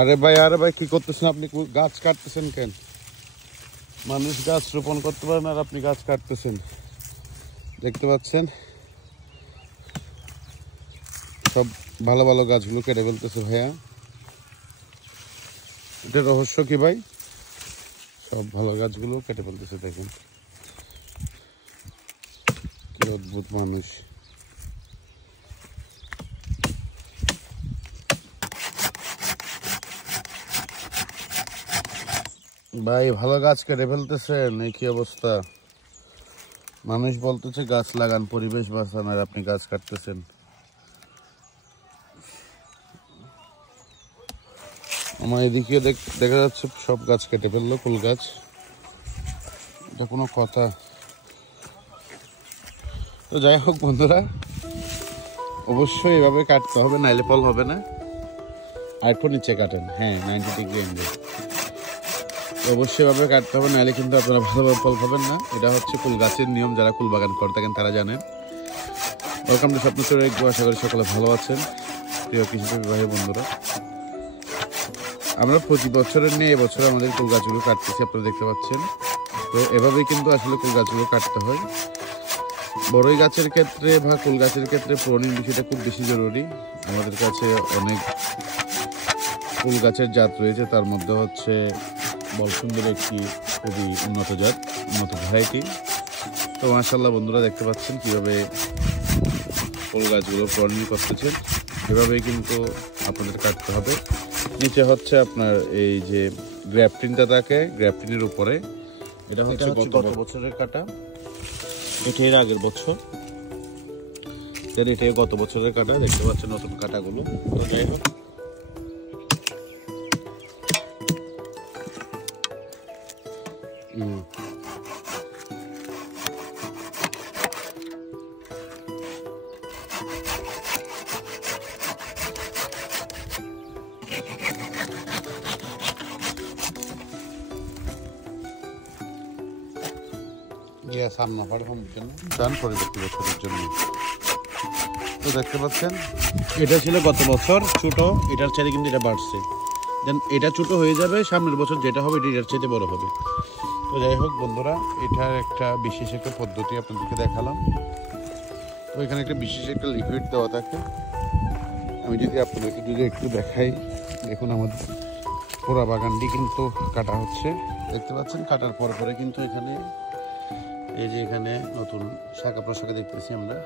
আরে ভাই কি করতেছেন আপনি? গাছ কাটতেছেন কেন? মানুষ গাছ রোপণ করতে পারেন আর আপনি গাছ কাটতেছেন। দেখতে পাচ্ছেন সব ভালো ভালো গাছগুলো কেটে ফেলতেছে ভাইয়া। এটা রহস্য কি ভাই? সব ভালো গাছগুলো কেটে ফেলতেছে। দেখুন কি অদ্ভুত মানুষ। ভাই ভালো গাছ কেটে ফেলতেছেন, এই কি অবস্থা? মানুষ বলতেছে গাছ লাগান, পরিবেশ বাঁচান, আর আপনি গাছ কাটতেছেন। আমার এদিকে দেখা যাচ্ছে সব গাছ কেটে ফেললো, ফুল গাছ। এটা কোনো কথা? তো যাই হোক বন্ধুরা, অবশ্যই এভাবে কাটতে হবে, নাইলে ফল হবে না। আরেকটু নিচে কাটেন, হ্যাঁ 90 ডিগ্রি অ্যাঙ্গেল। অবশ্যই এভাবে কাটতে হবে, নাইলে কিন্তু আপনারা ভালোভাবে ফল পাবেন না। এটা হচ্ছে ফুল গাছের নিয়ম, যারা ফুল বাগান করে থাকেন তারা জানেন। Welcome to স্বপ্নচুরি। আশা করি সকলে ভালো আছেন প্রিয় কৃষিজীবী ভাই বন্ধুরা। আমরা প্রতি বছরের নিয়ে এবছর আমাদের ফুল গাছগুলো কাটতেছি, আপনারা দেখতে পাচ্ছেন। তো এভাবেই কিন্তু আসলে ফুল গাছগুলো কাটতে হয়। বড়ই গাছের ক্ষেত্রে বা ফুল গাছের ক্ষেত্রে প্রুনিং বিষয়টা খুব বেশি জরুরি। আমাদের কাছে অনেক ফুল গাছের জাত রয়েছে, তার মধ্যে হচ্ছে বলসুন্দর একটি খুবই উন্নত ভ্যারাইটি। তো মাশাআল্লাহ বন্ধুরা দেখতে পাচ্ছেন কিভাবে ফুল গাছগুলো প্রুনিং করতেছেন। এভাবেই কিন্তু আপনাদের কাটতে হবে। নিচে হচ্ছে আপনার এই যে গ্রাফটিনটা থাকে, গ্রাফটিনের উপরে এটা হচ্ছে গত বছরের কাটা, এটা এর আগের বছর, এটাই গত বছরের কাটা। দেখতে পাচ্ছেন নতুন কাটাগুলো। তো যাই হোক, জন্য। তো দেখতে পাচ্ছেন এটা ছিল গত বছর ছোট, এটার চাইতে কিন্তু এটা বাড়ছে। দেন এটা ছোট হয়ে যাবে, সামনের বছর যেটা হবে এটার চাইতে বড় হবে। তো যাই হোক বন্ধুরা, এটার একটা বিশেষ একটা পদ্ধতি আপনাদেরকে দেখালাম। তো এখানে একটা বিশেষ একটা লিকুইড দেওয়া থাকে। আমি যদি আপনাদেরকে একটু দেখাই, দেখুন আমাদের পুরা বাগানটি কিন্তু কাটা হচ্ছে। দেখতে পাচ্ছেন কাটার পরে কিন্তু এখানে এই যে এখানে নতুন শাখা প্রশাখা দেখতেছি আমরা।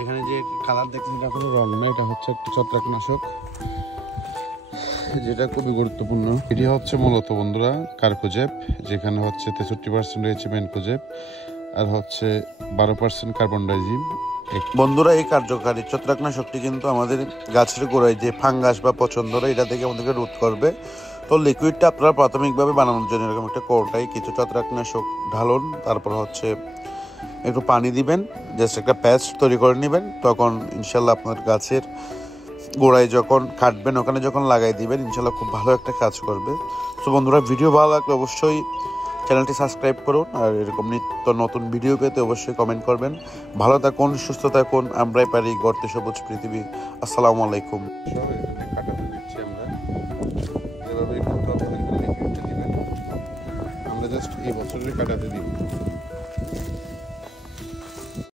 এখানে যে কালার দেখতেছি এটা কোনো রং না, এটা হচ্ছে একটা ছত্রাকনাশক, যেটা খুবই গুরুত্বপূর্ণ। এটি হচ্ছে মূলত বন্ধুরা কার্কোজেব, যেখানে হচ্ছে 63% রয়েছে ম্যানকোজেব আর হচ্ছে 12% কার্বন ডাইজিম। বন্ধুরা এই কার্যকারী ছত্রাকনাশকটি কিন্তু আমাদের গাছের গোড়ায় যে ফাঙ্গাস বা পচনধরা এটা থেকে আমাদেরকে রোধ করবে। তো লিকুইডটা আপনারা প্রাথমিকভাবে বানানোর জন্য এরকম একটা কৌটায় কিছু ছত্রাকনাশক ঢালুন, তারপর হচ্ছে একটু পানি দিবেন, জাস্ট একটা প্যাচ তৈরি করে নেবেন। তখন ইনশাল্লাহ আপনার গাছের গোড়ায় যখন কাটবেন ওখানে যখন লাগাই দিবেন, ইনশাল্লাহ খুব ভালো একটা কাজ করবে। তো বন্ধুরা, ভিডিও ভালো লাগলে অবশ্যই চ্যানেলটি সাবস্ক্রাইব করুন, আর এরকম নিত্য নতুন ভিডিও পেতে অবশ্যই কমেন্ট করবেন। ভালো থাকুন, সুস্থ থাকুন, আমরাই পারি গড়তে সবুজ পৃথিবী। আসসালামু আলাইকুম। আমরা জাস্ট এই বছরের কাটাতে দিব।